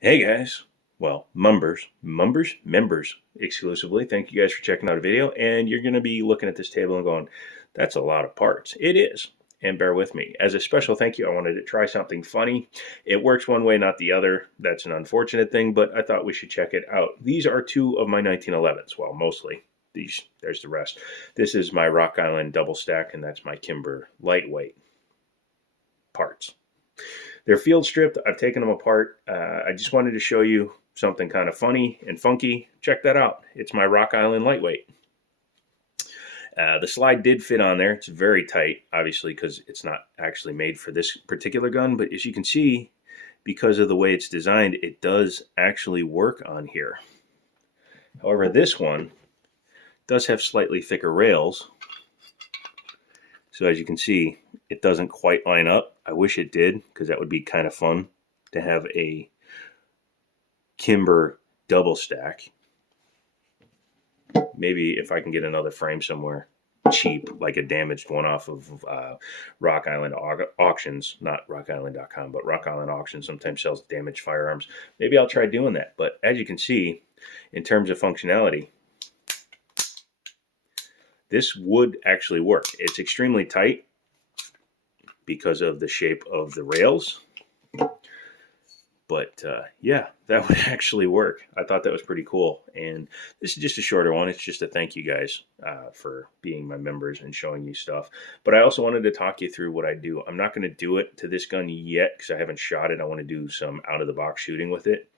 Hey guys, well, members exclusively. Thank you guys for checking out a video. And you're going to be looking at this table and going, that's a lot of parts. It is. And bear with me. As a special thank you, I wanted to try something funny. It works one way, not the other. That's an unfortunate thing, but I thought we should check it out. These are two of my 1911s. Well, mostly. There's the rest. This is my Rock Island double stack, and that's my Kimber lightweight parts. They're field stripped. I've taken them apart. I just wanted to show you something kind of funny and funky. Check that out. It's my Rock Island lightweight. The slide did fit on there. It's very tight, obviously, because it's not actually made for this particular gun. But as you can see, because of the way it's designed, it does actually work on here. However, this one does have slightly thicker rails. So as you can see, it doesn't quite line up. I wish it did, because that would be kind of fun to have a Kimber double stack. Maybe if I can get another frame somewhere cheap, like a damaged one off of Rock Island auctions, not rockisland.com, but Rock Island auctions sometimes sells damaged firearms. Maybe I'll try doing that. But as you can see, in terms of functionality, this would actually work. It's extremely tight because of the shape of the rails. But yeah, that would actually work. I thought that was pretty cool. And this is just a shorter one. It's just a thank you guys for being my members and showing you stuff. But I also wanted to talk you through what I do. I'm not going to do it to this gun yet because I haven't shot it. I want to do some out of the box shooting with it.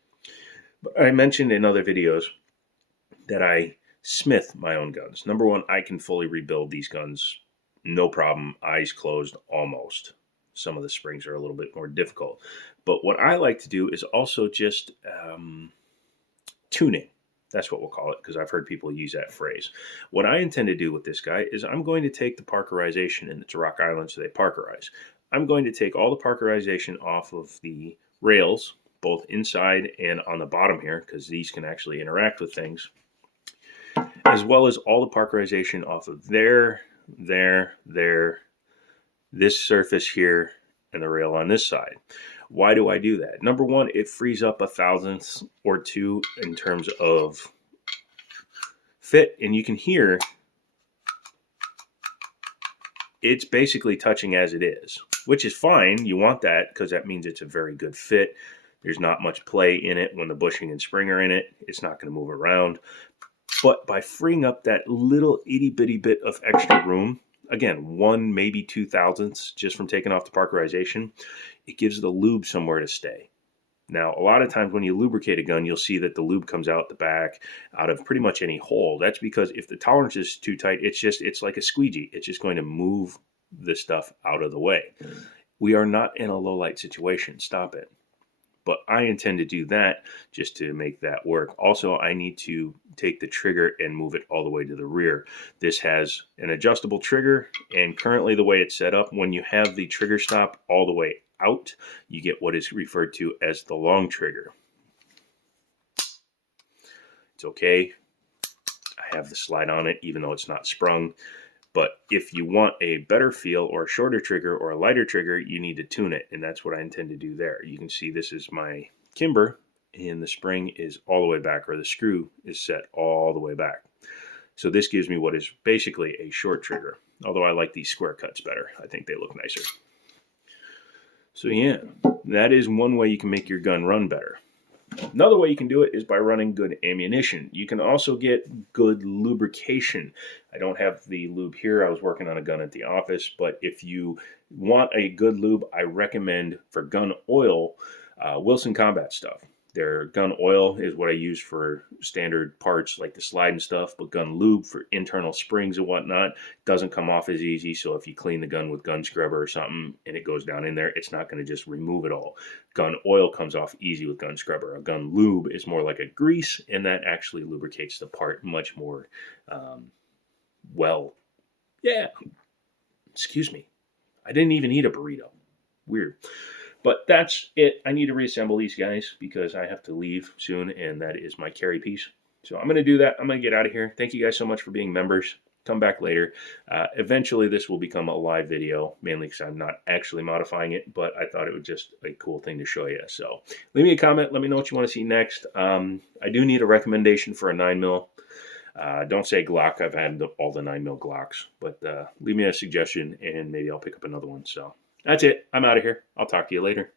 But I mentioned in other videos that I smith my own guns. Number one, I can fully rebuild these guns. No problem. Eyes closed almost. Some of the springs are a little bit more difficult. But what I like to do is also just tuning. That's what we'll call it, because I've heard people use that phrase. What I intend to do with this guy is I'm going to take the parkerization, and it's Rock Island, so they parkerize. I'm going to take all the parkerization off of the rails, both inside and on the bottom here, because these can actually interact with things, as well as all the parkerization off of there, this surface here, and the rail on this side. Why do I do that? Number one, it frees up a thousandth or two in terms of fit, and you can hear it's basically touching as it is, which is fine. You want that because that means it's a very good fit. There's not much play in it when the bushing and spring are in it. It's not going to move around. But by freeing up that little itty bitty bit of extra room, again, 1 maybe 2 thousandths just from taking off the parkerization, it gives the lube somewhere to stay. Now, a lot of times when you lubricate a gun, you'll see that the lube comes out the back, out of pretty much any hole. That's because if the tolerance is too tight, it's like a squeegee. It's just going to move the stuff out of the way. We are not in a low light situation. Stop it. But I intend to do that just to make that work. Also, I need to take the trigger and move it all the way to the rear. This has an adjustable trigger, and currently the way it's set up, when you have the trigger stop all the way out, you get what is referred to as the long trigger. It's okay. I have the slide on it, even though it's not sprung. But if you want a better feel or a shorter trigger or a lighter trigger, you need to tune it, and that's what I intend to do there. You can see this is my Kimber, and the spring is all the way back, or the screw is set all the way back. So this gives me what is basically a short trigger, although I like these square cuts better. I think they look nicer. So yeah, that is one way you can make your gun run better. Another way you can do it is by running good ammunition. You can also get good lubrication. I don't have the lube here. I was working on a gun at the office, but if you want a good lube, I recommend for gun oil, Wilson Combat stuff. Their gun oil is what I use for standard parts like the slide and stuff, but gun lube for internal springs and whatnot doesn't come off as easy. So if you clean the gun with gun scrubber or something and it goes down in there, it's not going to just remove it all. Gun oil comes off easy with gun scrubber. A gun lube is more like a grease, and that actually lubricates the part much more well. Yeah. Excuse me. I didn't even eat a burrito. Weird. But that's it. I need to reassemble these guys because I have to leave soon, and that is my carry piece. So I'm going to do that. I'm going to get out of here. Thank you guys so much for being members. come back later. Eventually, this will become a live video, mainly because I'm not actually modifying it, but I thought it was just a cool thing to show you. So leave me a comment. Let me know what you want to see next. I do need a recommendation for a 9mm. Don't say Glock. I've had all the 9mm Glocks, but leave me a suggestion and maybe I'll pick up another one. So that's it. I'm out of here. I'll talk to you later.